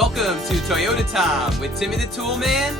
Welcome to Toyota Time with Timmy the Toolman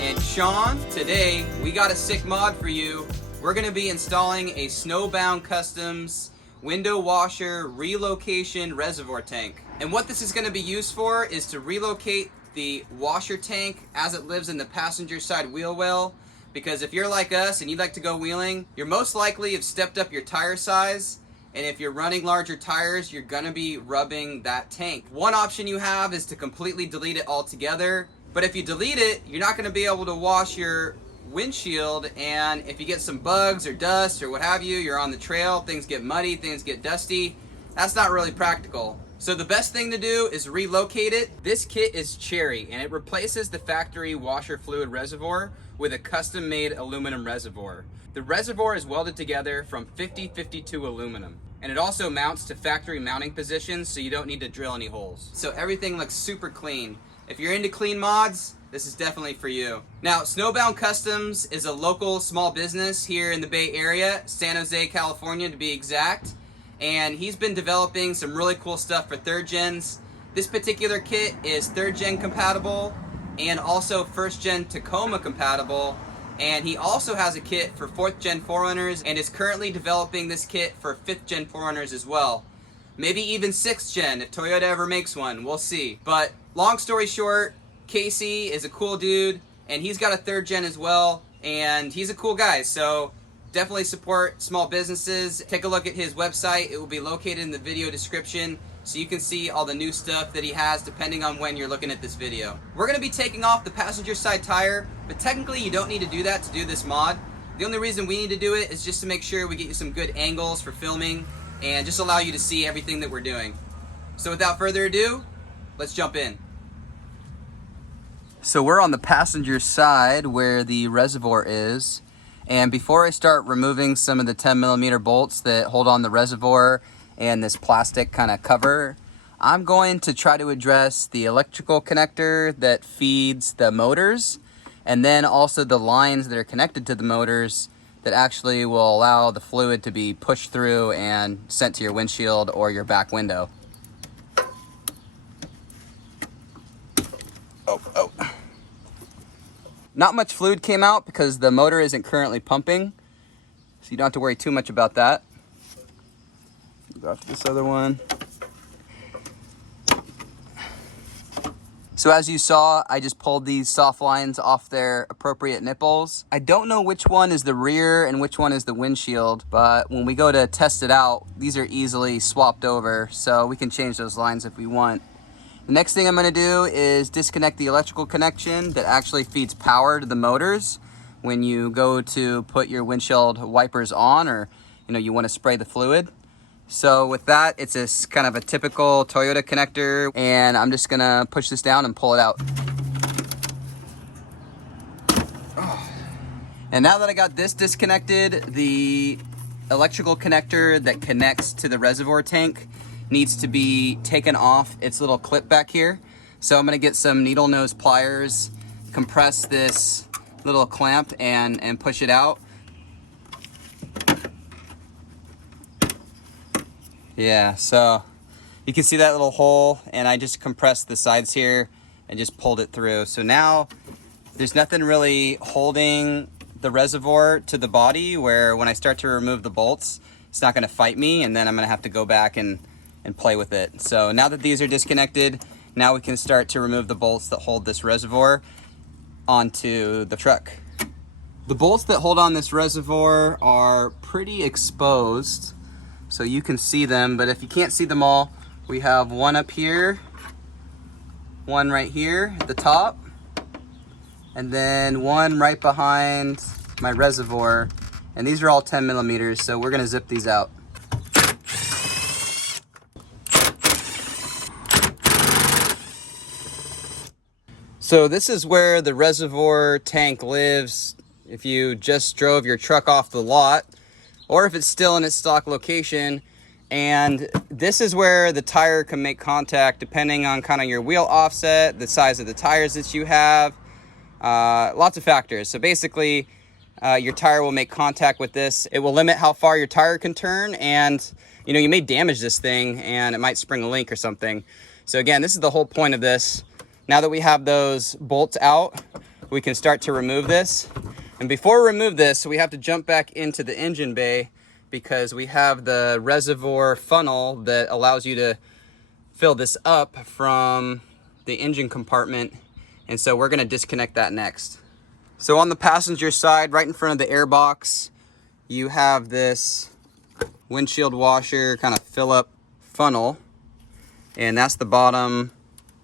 and Sean. Today we got a sick mod for you. We're going to be installing a Snowbound Customs window washer relocation reservoir tank. And what this is going to be used for is to relocate the washer tank as it lives in the passenger side wheel well. Because if you're like us and you'd like to go wheeling, you're most likely have stepped up your tire size. And if you're running larger tires, you're gonna be rubbing that tank. One option you have is to completely delete it altogether. But if you delete it, you're not gonna be able to wash your windshield. And if you get some bugs or dust or what have you, you're on the trail, things get muddy, things get dusty. That's not really practical. So the best thing to do is relocate it. This kit is cherry and it replaces the factory washer fluid reservoir with a custom made aluminum reservoir. The reservoir is welded together from 50-52 aluminum. And it also mounts to factory mounting positions, so you don't need to drill any holes. So everything looks super clean. If you're into clean mods, this is definitely for you. Now, Snowbound Customs is a local small business here in the Bay Area, San Jose, California to be exact. And he's been developing some really cool stuff for third gens. This particular kit is third gen compatible and also first gen Tacoma compatible. And he also has a kit for 4th gen 4Runners and is currently developing this kit for 5th gen 4Runners as well. Maybe even 6th gen if Toyota ever makes one, we'll see. But long story short, Casey is a cool dude and he's got a 3rd gen as well. And he's a cool guy, so definitely support small businesses. Take a look at his website. It will be located in the video description so you can see all the new stuff that he has depending on when you're looking at this video. We're going to be taking off the passenger side tire, but technically you don't need to do that to do this mod. The only reason we need to do it is just to make sure we get you some good angles for filming and just allow you to see everything that we're doing. So without further ado, let's jump in. So we're on the passenger side where the reservoir is. And before I start removing some of the 10mm bolts that hold on the reservoir and this plastic kind of cover, I'm going to try to address the electrical connector that feeds the motors and then also the lines that are connected to the motors that actually will allow the fluid to be pushed through and sent to your windshield or your back window. Oh. Not much fluid came out because the motor isn't currently pumping, so you don't have to worry too much about that. Go after this other one. So as you saw, I just pulled these soft lines off their appropriate nipples. I don't know which one is the rear and which one is the windshield, but when we go to test it out, these are easily swapped over, so we can change those lines if we want. The next thing I'm going to do is disconnect the electrical connection that actually feeds power to the motors when you go to put your windshield wipers on, or you want to spray the fluid. So with that, it's this kind of a typical Toyota connector, and I'm just going to push this down and pull it out. And now that I got this disconnected, the electrical connector that connects to the reservoir tank needs to be taken off its little clip back here. So I'm going to get some needle nose pliers, compress this little clamp and push it out. Yeah, so you can see that little hole, and I just compressed the sides here and just pulled it through. So now there's nothing really holding the reservoir to the body, where when I start to remove the bolts, it's not going to fight me, and then I'm going to have to go back and play with it. So now that these are disconnected, now we can start to remove the bolts that hold this reservoir onto the truck. The bolts that hold on this reservoir are pretty exposed, so you can see them, but if you can't see them all, we have one up here, one right here at the top, and then one right behind my reservoir, and these are all 10mm, so we're gonna zip these out. So this is where the reservoir tank lives if you just drove your truck off the lot, or if it's still in its stock location. And this is where the tire can make contact depending on kind of your wheel offset, the size of the tires that you have, lots of factors. So basically, your tire will make contact with this. It will limit how far your tire can turn, and you may damage this thing and it might spring a leak or something. So again, this is the whole point of this. Now that we have those bolts out, we can start to remove this. And before we remove this, we have to jump back into the engine bay because we have the reservoir funnel that allows you to fill this up from the engine compartment. And so we're gonna disconnect that next. So on the passenger side, right in front of the air box, you have this windshield washer kind of fill up funnel. And that's the bottom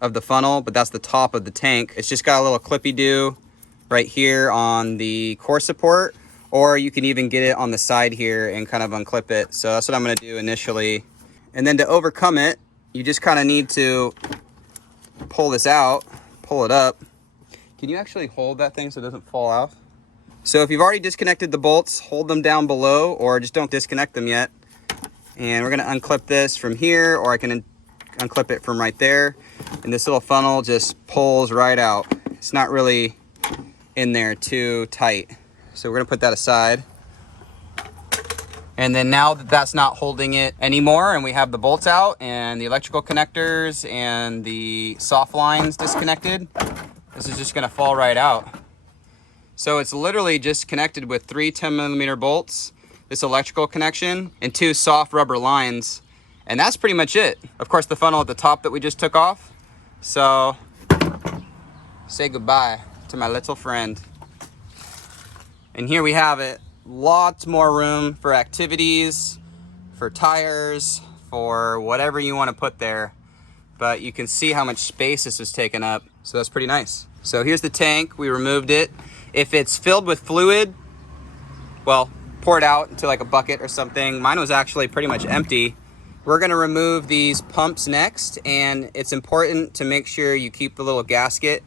of the funnel, but that's the top of the tank. It's just got a little clippy-do right here on the core support, or you can even get it on the side here and kind of unclip it. So that's what I'm gonna do initially. And then to overcome it, you just kind of need to pull this out, pull it up. Can you actually hold that thing so it doesn't fall off? So if you've already disconnected the bolts, hold them down below or just don't disconnect them yet. And we're gonna unclip this from here, or I can unclip it from right there. And this little funnel just pulls right out. It's not really in there too tight. So we're gonna put that aside. And then now that that's not holding it anymore and we have the bolts out and the electrical connectors and the soft lines disconnected, this is just gonna fall right out. So it's literally just connected with 3 10mm bolts, this electrical connection, and 2 soft rubber lines. And that's pretty much it. Of course, the funnel at the top that we just took off. So say goodbye to my little friend. And here we have it. Lots more room for activities, for tires, for whatever you want to put there. But you can see how much space this is taking up. So that's pretty nice. So here's the tank. We removed it. If it's filled with fluid, well, pour it out into like a bucket or something. Mine was actually pretty much empty. We're gonna remove these pumps next, and it's important to make sure you keep the little gasket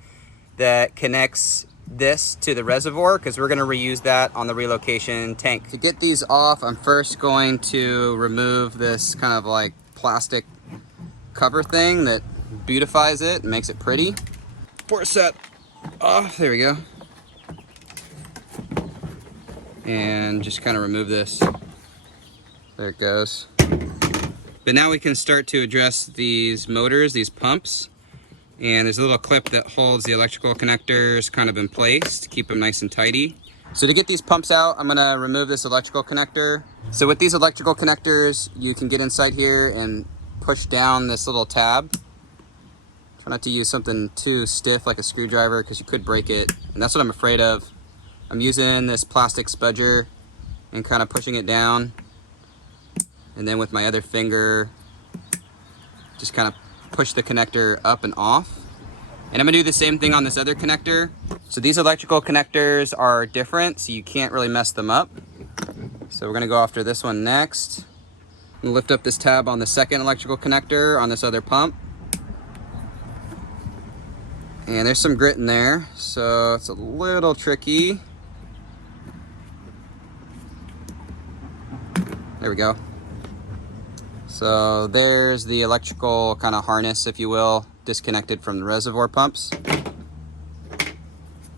that connects this to the reservoir, because we're gonna reuse that on the relocation tank. To get these off, I'm first going to remove this kind of like plastic cover thing that beautifies it and makes it pretty. Force that off, there we go. And just kind of remove this. There it goes. But now we can start to address these motors, these pumps. And there's a little clip that holds the electrical connectors kind of in place to keep them nice and tidy. So to get these pumps out, I'm gonna remove this electrical connector. So with these electrical connectors, you can get inside here and push down this little tab. Try not to use something too stiff like a screwdriver, because you could break it. And that's what I'm afraid of. I'm using this plastic spudger and kind of pushing it down. And then with my other finger, just kind of push the connector up and off. And I'm gonna do the same thing on this other connector. So these electrical connectors are different, so you can't really mess them up. So we're gonna go after this one next. I'm gonna lift up this tab on the second electrical connector on this other pump. And there's some grit in there, so it's a little tricky. There we go. So there's the electrical kind of harness, if you will, disconnected from the reservoir pumps.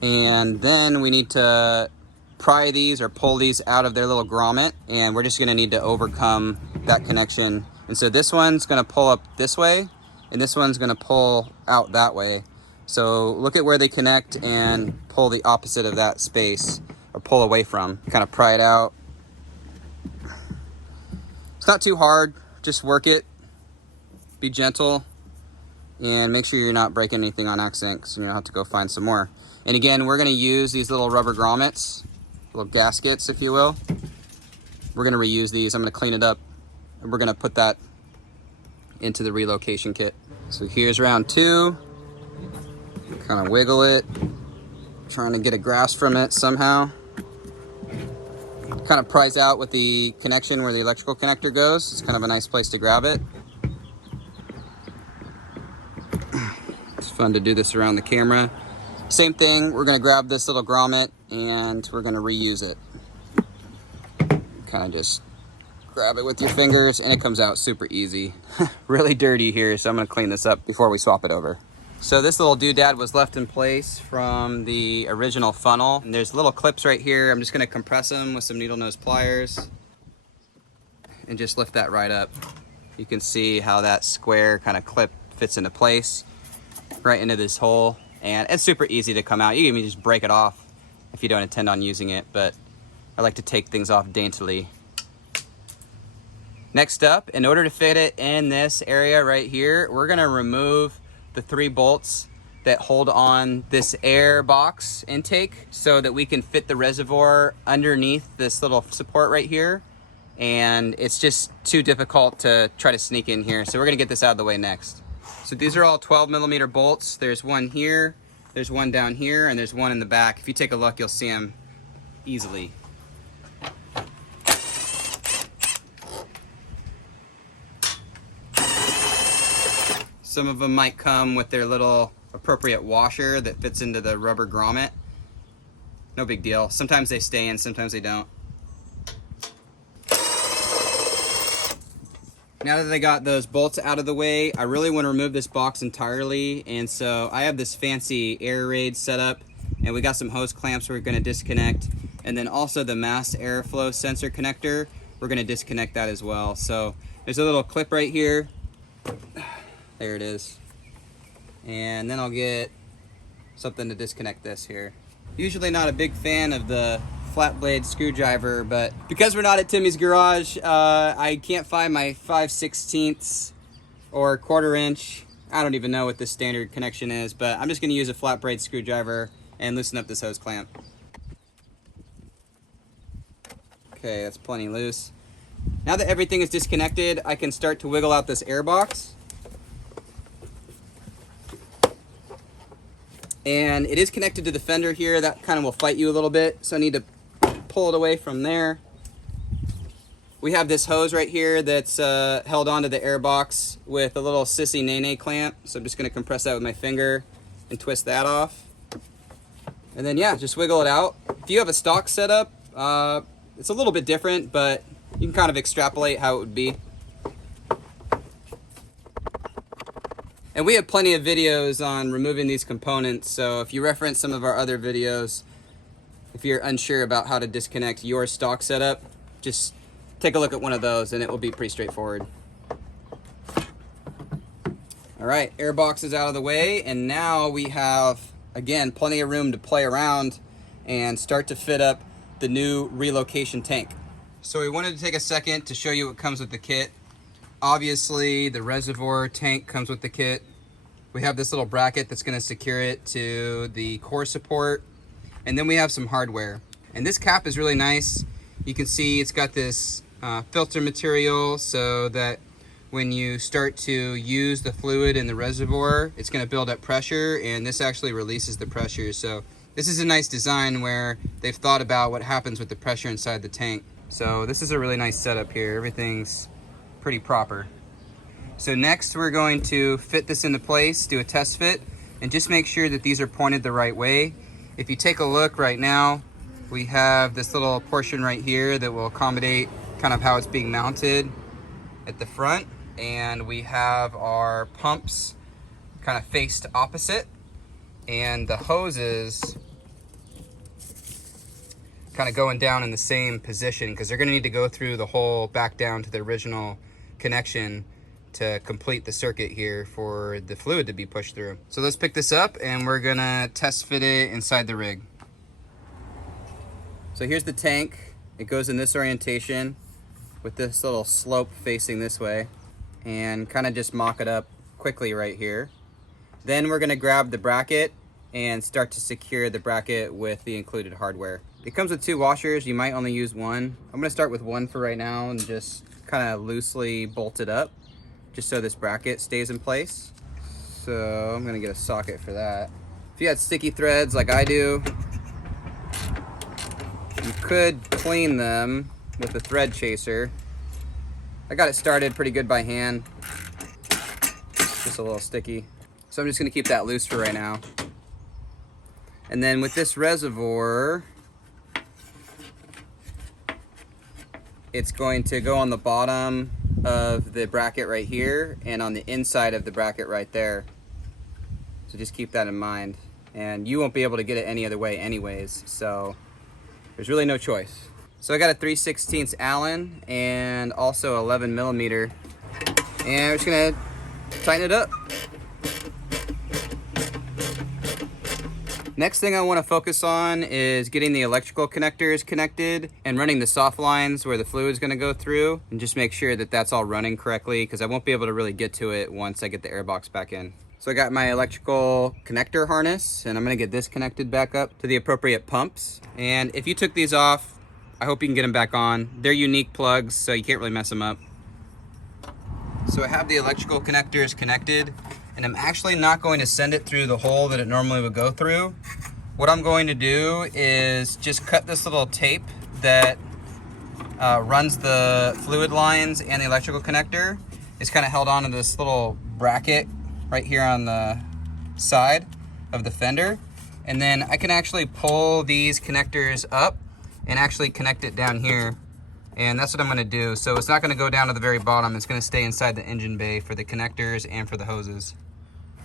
And then we need to pry these or pull these out of their little grommet, and we're just gonna need to overcome that connection. And so this one's gonna pull up this way, and this one's gonna pull out that way. So look at where they connect and pull the opposite of that space, or pull away from. Kind of pry it out. It's not too hard. Just work it, be gentle, and make sure you're not breaking anything on accident, because you're gonna have to go find some more. And again, we're gonna use these little rubber grommets, little gaskets, if you will. We're gonna reuse these. I'm gonna clean it up, and we're gonna put that into the relocation kit. So here's round 2. Kind of wiggle it, trying to get a grasp from it somehow. Kind of pries out with the connection where the electrical connector goes. It's kind of a nice place to grab it. It's fun to do this around the camera. Same thing, we're gonna grab this little grommet and we're gonna reuse it. Kind of just grab it with your fingers and it comes out super easy. Really dirty here, so I'm gonna clean this up before we swap it over. So this little doodad was left in place from the original funnel. And there's little clips right here. I'm just gonna compress them with some needle nose pliers and just lift that right up. You can see how that square kind of clip fits into place. right into this hole, and it's super easy to come out. You can even just break it off if you don't intend on using it, but I like to take things off daintily. Next up, in order to fit it in this area right here, we're gonna remove the 3 bolts that hold on this air box intake so that we can fit the reservoir underneath this little support right here. And it's just too difficult to try to sneak in here. So we're gonna get this out of the way next. So these are all 12mm bolts. There's one here, there's one down here, and there's one in the back. If you take a look, you'll see them easily. Some of them might come with their little appropriate washer that fits into the rubber grommet. No big deal. Sometimes they stay in, sometimes they don't. Now that I got those bolts out of the way, I really want to remove this box entirely, and so I have this fancy air raid set up, and we got some hose clamps we're going to disconnect, and then also the mass airflow sensor connector, we're going to disconnect that as well. So there's a little clip right here. There it is. And then I'll get something to disconnect this here. Usually not a big fan of the flat blade screwdriver, but because we're not at Timmy's garage, I can't find my 5/16 or 1/4 inch. I don't even know what the standard connection is, but I'm just gonna use a flat blade screwdriver and loosen up this hose clamp. Okay, that's plenty loose. Now that everything is disconnected, I can start to wiggle out this air box. And it is connected to the fender here. That kind of will fight you a little bit, so I need to pull it away from there. We have this hose right here that's held onto the air box with a little sissy nene clamp, so I'm just going to compress that with my finger and twist that off. And then yeah, just wiggle it out. If you have a stock setup, it's a little bit different, but you can kind of extrapolate how it would be. And we have plenty of videos on removing these components, so if you reference some of our other videos, if you're unsure about how to disconnect your stock setup, just take a look at one of those and it will be pretty straightforward. All right, air box is out of the way, and now we have, again, plenty of room to play around and start to fit up the new relocation tank. So we wanted to take a second to show you what comes with the kit. Obviously, the reservoir tank comes with the kit. We have this little bracket that's going to secure it to the core support. And then we have some hardware. And this cap is really nice. You can see it's got this filter material so that when you start to use the fluid in the reservoir, it's going to build up pressure, and this actually releases the pressure. So this is a nice design where they've thought about what happens with the pressure inside the tank. So this is a really nice setup here. Everything's pretty proper. So next we're going to fit this into place, do a test fit, and just make sure that these are pointed the right way. If you take a look right now, we have this little portion right here that will accommodate kind of how it's being mounted at the front, and we have our pumps kind of faced opposite, and the hoses kind of going down in the same position because they're going to need to go through the hole back down to the original connection to complete the circuit here for the fluid to be pushed through. So let's pick this up and we're gonna test fit it inside the rig. So here's the tank. It goes in this orientation with this little slope facing this way, and kind of just mock it up quickly right here. Then we're gonna grab the bracket and start to secure the bracket with the included hardware. It comes with 2 washers. You might only use one. I'm gonna start with one for right now and just kind of loosely bolt it up just so this bracket stays in place. So I'm gonna get a socket for that. If you had sticky threads like I do, you could clean them with a thread chaser. I got it started pretty good by hand. Just a little sticky. So I'm just gonna keep that loose for right now. And then with this reservoir, it's going to go on the bottom of the bracket right here and on the inside of the bracket right there. So just keep that in mind. And you won't be able to get it any other way anyways, so there's really no choice. So I got a 3/16 Allen and also 11mm, and we're just gonna tighten it up. Next thing I want to focus on is getting the electrical connectors connected and running the soft lines where the fluid is going to go through, and just make sure that that's all running correctly, because I won't be able to really get to it once I get the airbox back in. So I got my electrical connector harness, and I'm going to get this connected back up to the appropriate pumps. And if you took these off, I hope you can get them back on. They're unique plugs, so you can't really mess them up. So I have the electrical connectors connected, and I'm actually not going to send it through the hole that it normally would go through. What I'm going to do is just cut this little tape that runs the fluid lines and the electrical connector. It's kind of held onto this little bracket right here on the side of the fender. And then I can actually pull these connectors up and actually connect it down here. And that's what I'm gonna do. So it's not gonna go down to the very bottom. It's gonna stay inside the engine bay for the connectors and for the hoses.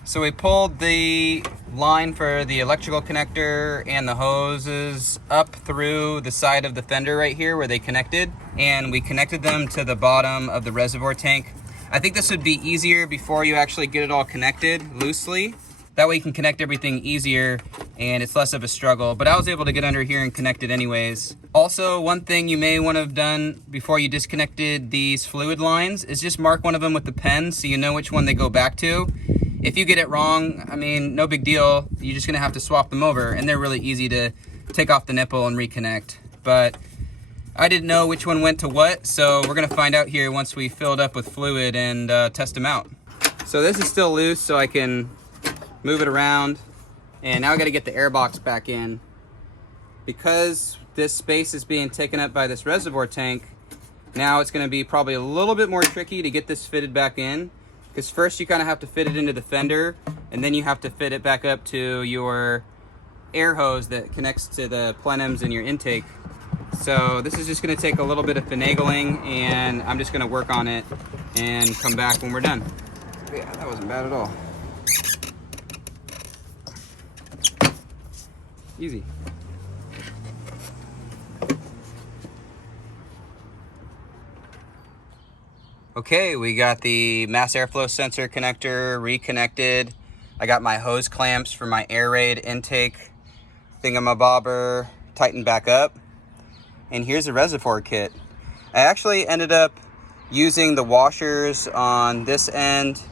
So we pulled the line for the electrical connector and the hoses up through the side of the fender right here where they connected. And we connected them to the bottom of the reservoir tank. I think this would be easier before you actually get it all connected loosely. That way you can connect everything easier and it's less of a struggle. But I was able to get under here and connect it anyways. Also, one thing you may want to have done before you disconnected these fluid lines is just mark one of them with the pen so you know which one they go back to. If you get it wrong, I mean, no big deal. You're just gonna have to swap them over, and they're really easy to take off the nipple and reconnect. But I didn't know which one went to what, so we're gonna find out here once we fill it up with fluid and test them out. So this is still loose, so I can move it around. And now I gotta get the airbox back in. Because this space is being taken up by this reservoir tank, now it's gonna be probably a little bit more tricky to get this fitted back in. Because first you kind of have to fit it into the fender, and then you have to fit it back up to your air hose that connects to the plenums in your intake. So this is just gonna take a little bit of finagling, and I'm just gonna work on it and come back when we're done. Yeah, that wasn't bad at all. Easy. Okay, we got the mass airflow sensor connector reconnected. I got my hose clamps for my air raid intake thingamabobber tightened back up. And here's the reservoir kit. I actually ended up using the washers on this end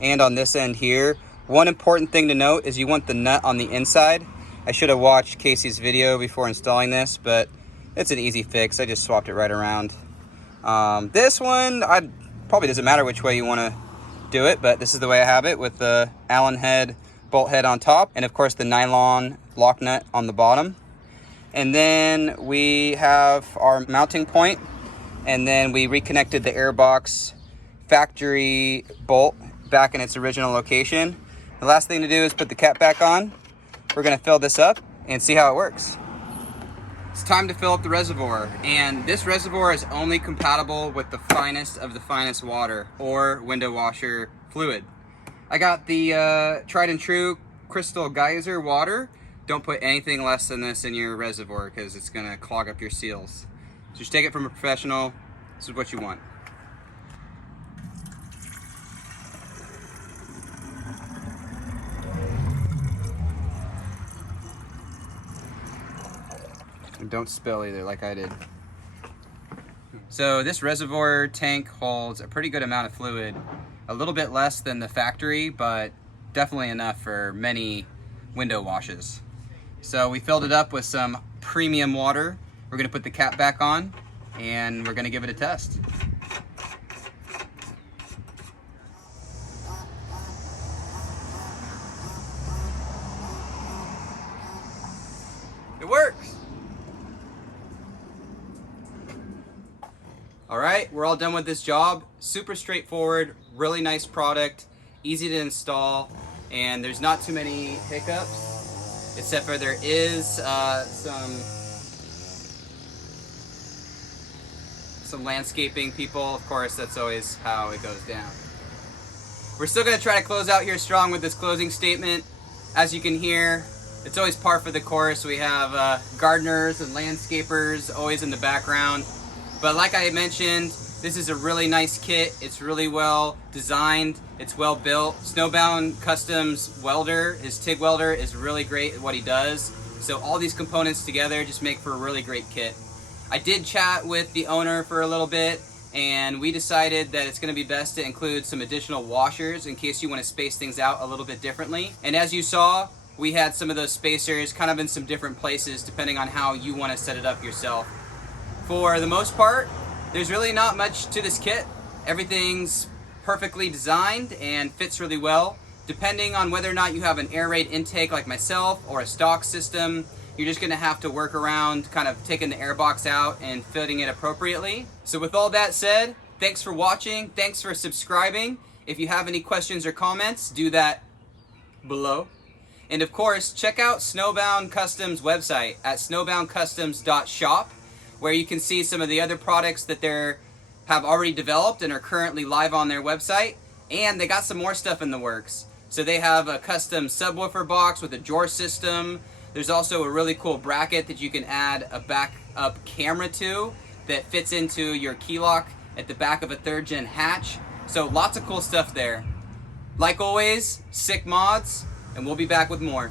and on this end here. One important thing to note is you want the nut on the inside. I should have watched Casey's video before installing this, but it's an easy fix. I just swapped it right around. This one, probably doesn't matter which way you want to do it, but this is the way I have it, with the Allen head, bolt head on top, and of course the nylon lock nut on the bottom. And then we have our mounting point, and then we reconnected the airbox factory bolt back in its original location. The last thing to do is put the cap back on. We're gonna fill this up and see how it works. It's time to fill up the reservoir, and this reservoir is only compatible with the finest of the finest water or window washer fluid. I got the tried and true crystal geyser water. Don't put anything less than this in your reservoir because it's gonna clog up your seals. So just take it from a professional. This is what you want. And don't spill either, like I did. So this reservoir tank holds a pretty good amount of fluid. A little bit less than the factory, but definitely enough for many window washes. So we filled it up with some premium water. We're gonna put the cap back on and we're gonna give it a test. It works. All right, we're all done with this job. Super straightforward, really nice product, easy to install, and there's not too many hiccups, except for there is some landscaping people. Of course, that's always how it goes down. We're still gonna try to close out here strong with this closing statement. As you can hear, it's always par for the course. We have gardeners and landscapers always in the background. But like I mentioned, This is a really nice kit. It's really well designed. It's well built. Snowbound Customs welder, his TIG welder, is really great at what he does. So all these components together just make for a really great kit. I did chat with the owner for a little bit, and we decided that it's going to be best to include some additional washers in case you want to space things out a little bit differently. And as you saw, we had some of those spacers kind of in some different places depending on how you want to set it up yourself. For the most part, there's really not much to this kit. Everything's perfectly designed and fits really well. Depending on whether or not you have an air raid intake like myself or a stock system, you're just gonna have to work around kind of taking the air box out and fitting it appropriately. So with all that said, thanks for watching, thanks for subscribing. If you have any questions or comments, do that below. And of course, check out Snowbound Customs website at snowboundcustoms.shop, where you can see some of the other products that they have already developed and are currently live on their website. And they got some more stuff in the works. So they have a custom subwoofer box with a drawer system. There's also a really cool bracket that you can add a backup camera to that fits into your key lock at the back of a 3rd gen hatch. So lots of cool stuff there. Like always, sick mods, and we'll be back with more.